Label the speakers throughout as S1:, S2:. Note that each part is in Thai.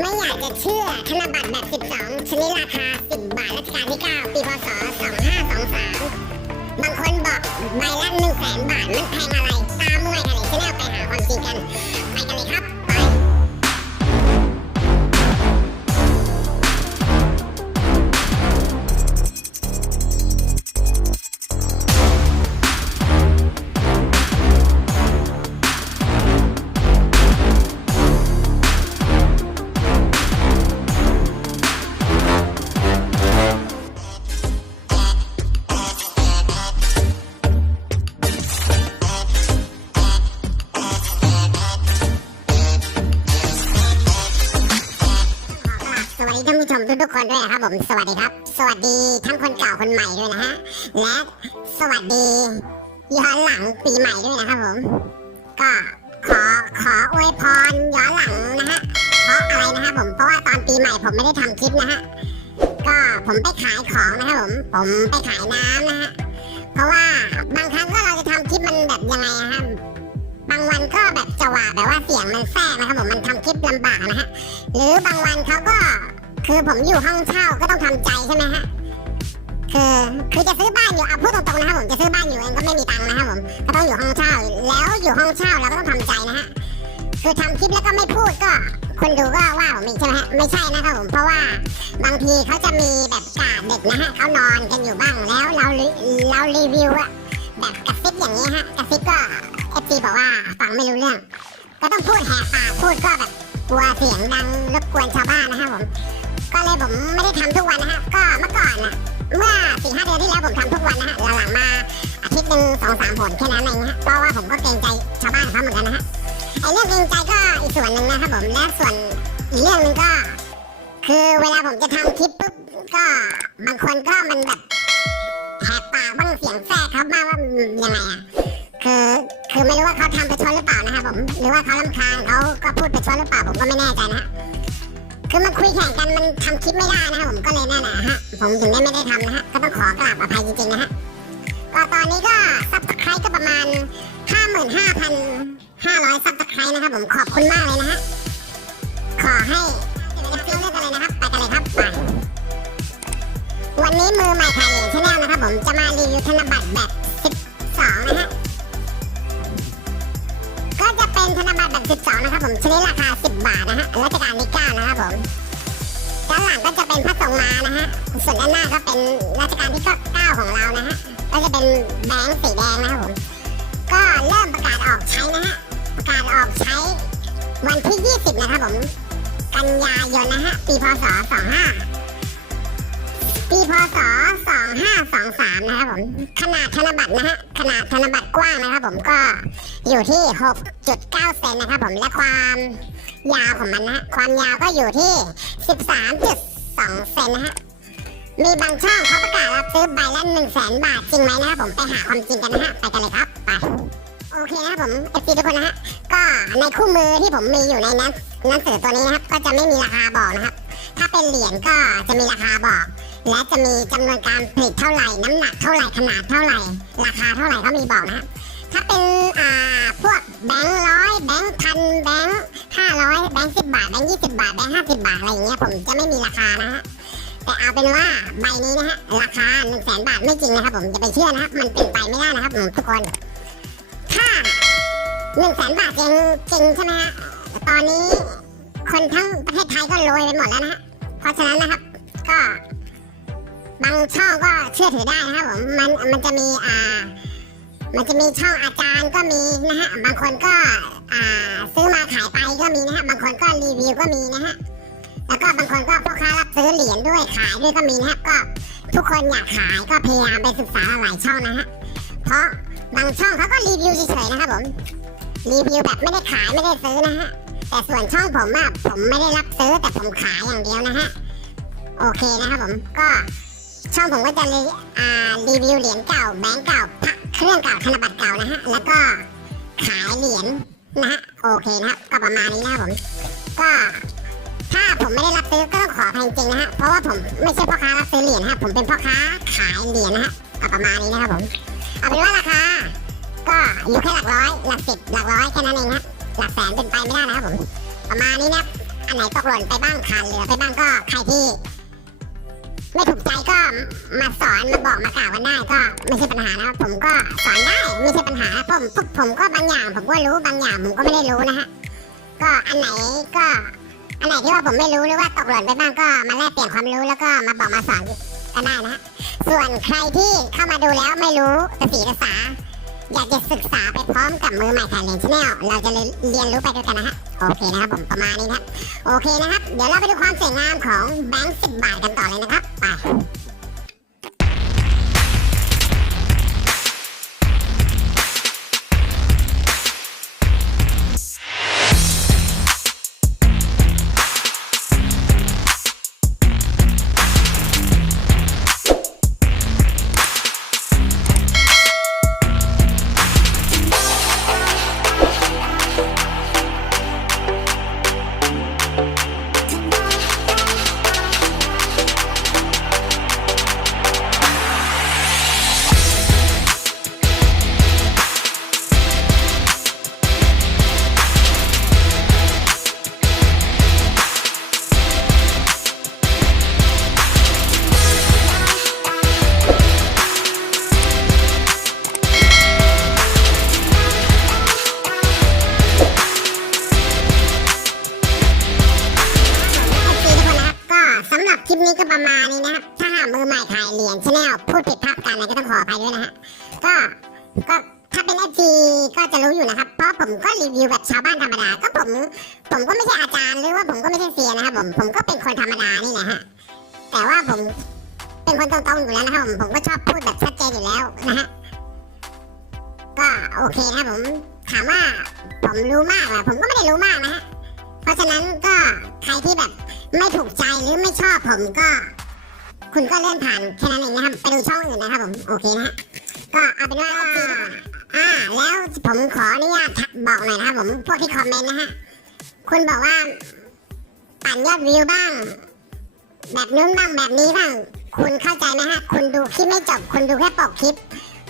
S1: ไม่อยากจะเชื่อธนบัตรแบบ 12 ชนิดราคา 10 บาทรัชกาลที่ 9 ปีพศ 2523 บางคนบอกใบละ1 0 0 0 0แสนบาทมันแพงอะไร ตามมวยทะเลชแนลไปหาความจริงกัน มทุกๆคนด้วยนะครับผมสวัสดีครับ สวัสดีทั้งคนเก่าคนใหม่ด้วยนะฮะและสวัสดีย้อนหลังปีใหม่ด้วยนะครับผม ก็ขอขออวยพรย้อนหลังนะฮะเพราะอะไรนะครับผมเพราะว่าตอนปีใหม่ผมไม่ได้ทำคลิปนะฮะก็ผมไปขายของนะครับผมผมไปขายน้ำนะฮะเพราะว่าบางครั้งก็เราจะทำคลิปมันแบบยังไงฮะบางวันก็แบบจังหวะแบบว่าเสียงมันแทรกนะครับผมมันทำคลิปลำบากนะฮะหรือบางวันเขาก็ คือผมอยู่ห้องเช่าก็ต้องทำใจใช่ไหมฮะคือคือจะซื้อบ้านอยู่เอาพูดตรงๆนะครับผมจะซื้อบ้านอยู่เองก็ไม่มีตังค์นะครับผมก็ต้องอยู่ห้องเช่าแล้วอยู่ห้องเช่าเราก็ต้องทำใจนะฮะคือทำคลิปแล้วก็ไม่พูดก็คนดูก็ว่าผมอีกใช่ไหมฮะไม่ใช่นะครับผมเพราะว่าบางทีเขาจะมีแบบกาดเด็กนะฮะเขานอนกันอยู่บ้างแล้วเราเรารีวิวอะแบบกระซิบอย่างนี้ฮะกระซิบก็เอฟซีบอกว่าฟังไม่รู้เรื่อง ก็ต้องพูดแหกปากพูดก็แบบกลัวเสียงดังรบกวนชาวบ้านนะครับผม ก็เลยผมไม่ได้ทำทุกวันนะฮะก็เมื่อก่อนนะเมื่อสี่ห้าเดือนที่แล้วผมทำทุกวันนะฮะหลังๆมาอาทิตย์หนึ่งสองสามผลแค่นั้นเองฮะเพราะว่าผมก็เกรงใจชาวบ้านเขาเหมือนกันนะฮะไอ้เรื่องเกรงใจก็อีกส่วนหนึ่งนะครับผมและส่วนอีกเรื่องหนึ่งก็ คือเวลาผมจะทำคลิปปุ๊บก็บางคนก็มันแบบแหกปากบ้างเสียงแทรกเขาบ้างว่ายังไงอะคือคือไม่รู้ว่าเขาทำไปชนหรือเปล่านะครับผมหรือว่าเขาลำคาญเขาก็พูดไปชนหรือเปล่าผมก็ไม่แน่ใจนะฮะ คือมันคุยแข่งกันมันทำคลิปไม่ได้นะครับผมก็เลยนั่นแหละฮะผมถึงได้ไม่ได้ทำนะฮะก็ต้องขอกราบอภัยจริงๆนะฮะก็ตอนนี้ก็ซับสไครต์ก็ประมาณ 55,500ซับสไครต์นะครับผมขอบคุณมากเลยนะฮะขอให้เดี๋ยวจะเลือกกันเลยนะครับไปกันเลยครับไปวันนี้มือใหม่ถ่ายเหรียญชาแนลนะครับผมจะมารีวิวธนบัตรแบบ 12 นะครับผมชนิดราคา 10 บาทนะฮะรัชกาลที่9นะครับผมด้านหลังก็จะเป็นพระสงฆ์มานะฮะส่วนด้านหน้าก็เป็นรัชกาลที่9ของเรานะฮะก็จะเป็นแบงค์สีแดงนะครับผมก็เริ่มประกาศออกใช้นะฮะประกาศออกใช้วันที่ 20 นะครับผม กันยายนนะฮะปีพศ 25 ปีพศ 2523 นะครับผม ขนาดธนบัตรนะฮะ ขนาดธนบัตรกว้างนะครับผมก็อยู่ที่ 6.9 เซนนะครับผม และความยาวของมันนะฮะ ความยาวก็อยู่ที่ 13.2 เซนนะฮะ มีบางช่องเขาประกาศรับซื้อใบละ1 0 0 0 0แบาทจริงไหมนะครับผม ไปหาความจริงกันนะฮะ ไปกันเลยครับ ไปโอเคนะครับผมเอฟซีทุกคนนะฮะ ก็ในคู่มือที่ผมมีอยู่ในนั้นหนังสือตัวนี้นะครับ ก็จะไม่มีราคาบอกนะครับ ถ้าเป็นเหรียญก็จะมีราคาบอก และจะมีจำนวนการผลิตเท่าไหร่น้ำหนักเท่าไหร่ขนาดเท่าไหร่ ราคาเท่าไหร่เขามีบอกนะฮะถ้าเป็นอ่าพวกแบงค์ร้อยแบงค์พันแบงค์ห้าร้อยแบงค์สิบบาทแบงค์ยี่สิบบาทแบงค์ห้าสิบบาทอะไรอย่างเงี้ยผมจะไม่มีราคานะฮะแต่เอาเป็นว่าใบนี้นะฮะราคาหนึ่งแสนบาทไม่จริงนะครับผมจะไปเชื่อนะครับมันเป็นไปไม่ได้นะครับผมทุกคนถ้าหนึ่งแสนบาทจริงจริงใช่ไหมฮะตอนนี้คนทั้งประเทศไทยก็รวยไปหมดแล้วนะฮะเพราะฉะนั้นนะครับก็ บางช่องก็เชื่อถือได้นะครับผมมันมันจะมีอ่า มันจะมีช่องอาจารย์ก็มีนะฮะบางคนก็อ่าซื้อมาขายไปก็มีนะฮะบางคนก็รีวิวก็มีนะฮะแล้วก็บางคนก็พ่อค้ารับซื้อเหรียญด้วยขายด้วยก็มีนะฮะก็ทุกคนอยากขายก็พยายามไปศึกษาหลายช่องนะฮะเพราะบางช่องเขาก็รีวิวเฉยๆนะครับผมรีวิวแบบไม่ได้ขายไม่ได้ซื้อนะฮะแต่ส่วนช่องผมอะผมไม่ได้รับซื้อแต่ผมขายอย่างเดียวนะฮะโอเคนะครับผมก็ ช่องผมก็จะรีรีวิวเหรียญเก่าแบงก์เก่าพระเครื่องเก่าธนบัตรเก่านะฮะแล้วก็ขายเหรียญนะฮะโอเคนะครับก็ประมาณนี้นะผมก็ถ้าผมไม่ได้รับซื้อก็ต้องขออภัยจริงนะฮะเพราะว่าผมไม่ใช่พ่อค้ารับซื้อเหรียญนะฮะผมเป็นพ่อค้าขายเหรียญนะฮะก็ประมาณนี้นะครับผมเอาเป็นว่าราคาก็อยู่แค่หลักร้อยหลักสิบหลักร้อยแค่นั้นเองฮะหลักแสนเป็นไปไม่ได้นะครับผมประมาณนี้นะอันไหนตกหล่นไปบ้างขาดเหลือไปบ้างก็ใครที่ ไม่ถูกใจก็มาสอนมาบอกมากล่าวกันได้ก็ไม่ใช่ปัญหานะผมก็สอนได้ไม่ใช่ปัญหาผมผมผมก็บางอย่าง ผมก็รู้บางอย่างผมก็ไม่ได้รู้นะฮะก็อันไหนก็อันไหนที่ว่าผมไม่รู้หรือว่าตกหล่นไปบ้างก็มาแลกเปลี่ยนความรู้แล้วก็มาบอกมาสอนกันได้นะฮะส่วนใครที่เข้ามาดูแล้วไม่รู้ภาษีภาษา อยากจะศึกษาไปพร้อมกับมือใหม่ถ่ายเรียนชาแนลเราจะเรียนรู้ไปด้วยกันนะฮะโอเคนะครับผมประมาณนี้ครับ โอเคนะครับ เดี๋ยวเราไปดูความสวยงามของแบงค์สิบบาทกันต่อเลยนะครับ ไป ลิปนี้ก็ประมาณนี้นะครับ ถ้าหามือใหม่ถ่ายเหรียญชาแนลพูดผิดพลาดกันอะไรก็ต้องขออภัยด้วยนะฮะ ก็ก็ถ้าเป็นเอฟีก็จะรู้อยู่นะครับ เพราะผมก็รีวิวแบบชาวบ้านธรรมดา ก็ผมผมก็ไม่ใช่อาจารย์หรือว่าผมก็ไม่ใช่เซียนนะครับผม ผมก็เป็นคนธรรมดานี่แหละฮะ แต่ว่าผมเป็นคนตรงๆอยู่แล้วนะครับผม ผมก็ชอบพูดแบบชัดเจนอยู่แล้วนะฮะ ก็โอเคนะผม ถามว่าผมรู้มากเหรอผมก็ไม่ได้รู้มากนะฮะ เพราะฉะนั้นก็ใครที่แบบ ไม่ถูกใจหรือไม่ชอบผมก็ คุณก็เลื่อนผ่านแค่นั้นเองนะครับ ไปดูช่องอื่นนะครับผมโอเคนะฮะก็เอาเป็นว่าอ่าแล้วผมขออนุญาตบอกหน่อยนะครับผมพวกที่คอมเมนต์นะฮะคุณบอกว่าปั่นยอดวิวบ้าง แบบนู้นบ้างแบบนี้บ้าง คุณเข้าใจไหมฮะ คุณดูคลิปไม่จบ คุณดูแค่ปกคลิป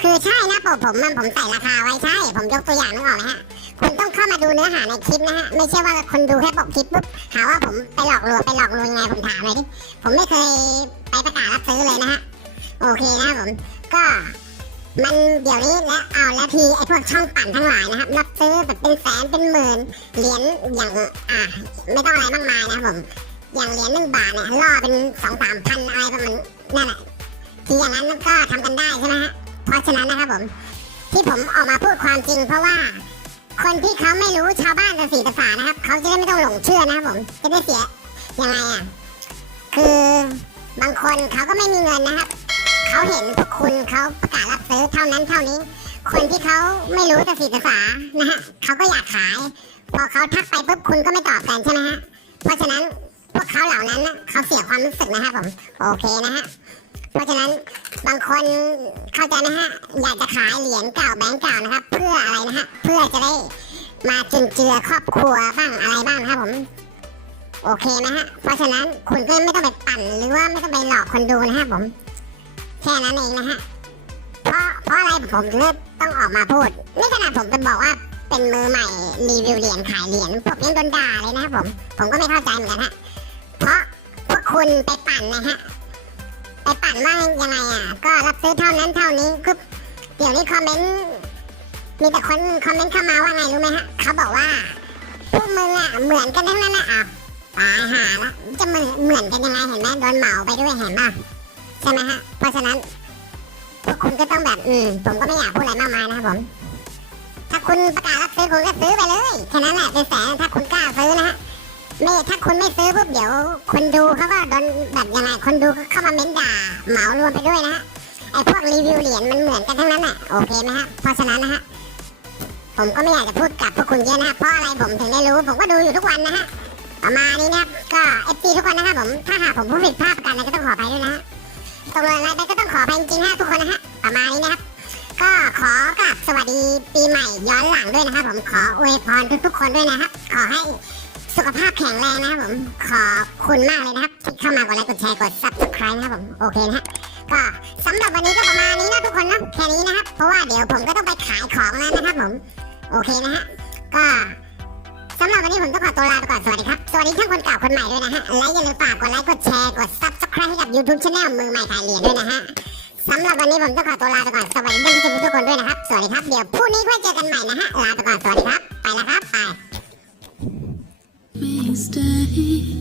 S1: คือใช่นะปกผมมันผมใส่ราคาไว้ใช่ ผมยกตัวอย่างนึกออกไหมฮะ คุณต้องเข้ามาดูเนื้อหาในคลิปนะฮะ ไม่ใช่ว่าคุณดูแค่ปกคลิปปุ๊บหาว่าผมไปหลอกลวงไปหลอกลวงยังไงผมถามเลยดิ ผมไม่เคยไปประกาศรับซื้อเลยนะฮะ โอเคนะครับผม ก็มันเดี๋ยวนี้แล้วเอาแล้วทีไอ้พวกช่องปั่นทั้งหลายนะครับรับซื้อแบบเป็นแสนเป็นหมื่นเหรียญอย่างอ่าไม่ต้องอะไรมากมายนะครับผมอย่างเหรียญหนึ่งบาทเนี่ยล่อเป็นสองสามพันอะไรประมาณนั่นแหละทีอย่างนั้นก็ทำกันได้ใช่ไหมฮะเพราะฉะนั้นนะครับผม ที่ผมออกมาพูดความจริงเพราะว่า คนที่เขาไม่รู้ชาวบ้านภาษีภาษานะครับ เขาจะได้ไม่ต้องหลงเชื่อนะครับผม จะได้เสียยังไงอะ คือบางคนเขาก็ไม่มีเงินนะครับ เขาเห็นพวกคุณเขาประกาศรับซื้อเท่านั้นเท่านี้ คนที่เขาไม่รู้ภาษีภาษานะฮะเขาก็อยากขาย พอเขาทักไปปุ๊บคุณก็ไม่ตอบกันใช่ไหมฮะ เพราะฉะนั้นพวกเขาเหล่านั้นนะเขาเสียความรู้สึกนะครับผม โอเคนะฮะ เพราะฉะนั้นบางคนเข้าใจนะฮะ อยากจะขายเหรียญเก่าแบงก์เก่านะครับ เพื่ออะไรนะฮะ เพื่อจะได้มาจุนเจือครอบครัวบ้างอะไรบ้างนะครับผมโอเคนะฮะ เพราะฉะนั้นคุณก็ไม่ต้องไปปั่นหรือว่าไม่ต้องไปหลอกคนดูนะครับผม แค่นั้นเองนะฮะ เพราะเพราะอะไรผมถึงต้องออกมาพูดนี่ขนาดผมไปบอกว่าเป็นมือใหม่รีวิวเหรียญขายเหรียญผมยังโดนด่าเลยนะครับผม ผมก็ไม่เข้าใจเหมือนกันฮะ เพราะพวกคุณไปปั่นนะฮะ ปั่นว่ายังไงอะ ก็รับซื้อเท่านั้นเท่านี้คือเดี๋ยวนี้คอมเมนต์มีแต่คนคอมเมนต์เข้ามาว่าไงรู้ไหมฮะเขาบอกว่าพวกมึงอะเหมือนกันทั้งนั้นนะอะตายหาละจะเหมือนเหมือนกันยังไงเห็นไหมโดนเหมาไปด้วยเห็นป่ะใช่ไหมฮะเพราะฉะนั้นพวกคุณก็ต้องแบบอืมผมก็ไม่อยากพูดอะไรมากมายนะครับผมถ้าคุณประกาศรับซื้อคุณก็ซื้อไปเลยแค่นั้นแหละเป็นแสนถ้าคุณกล้าซื้อนะฮะ ไม่ถ้าคุณไม่ซื้อปุ๊บเดี๋ยว คนดูเขาก็โดนแบบยังไงคนดูก็เข้ามาเม้นด่าเหมารวมไปด้วยนะฮะไอพวกรีวิวเหรียญมันเหมือนกันทั้งนั้นแหละโอเคไหมฮะเพราะฉะนั้นนะฮะผมก็ไม่อยากจะพูดกับพวกคุณเยอะนะฮะเพราะอะไรผมถึงได้รู้ผมก็ดูอยู่ทุกวันนะฮะประมาณนี้นะครับก็เอฟซีทุกคนนะครับผมถ้าหากผมพูดผิดพลาดประการอะไรก็ต้องขออภัยด้วยนะฮะตกลงอะไรไปก็ต้องขออภัยจริงๆนะทุกคนนะฮะประมาณนี้นะครับก็ขอกราบสวัสดีปีใหม่ย้อนหลังด้วยนะครับผมขออวยพรทุกๆคนด้วยนะครับขอให้ สุขภาพแข็งแรงนะครับผม ขอบคุณมากเลยนะครับ ที่เข้ามากดไลค์กดแชร์กด subscribe นะครับผม โอเคนะฮะก็สำหรับวันนี้ก็ประมาณนี้นะทุกคนนะแค่นี้นะครับ เพราะว่าเดี๋ยวผมก็ต้องไปขายของแล้วนะครับผม โอเคนะฮะ ก็สำหรับวันนี้ผมต้องขอตัวลาไปก่อน สวัสดีครับ สวัสดีทั้งคนเก่าคนใหม่ด้วยนะฮะ และอย่าลืมฝากกดไลค์กดแชร์กด subscribe ให้กับ YouTube Channel มือใหม่ขายเหรียญด้วยนะฮะสำหรับวันนี้ผมต้องขอตัวลาไปก่อน สวัสดีท่านผู้ชมทุกคนด้วยนะครับ สวัสดีครับ เดี๋ยวพรุ่งนี้ค่อยเจอกันใหม่นะฮะ ลาไปก่อน สวัสดี
S2: stay.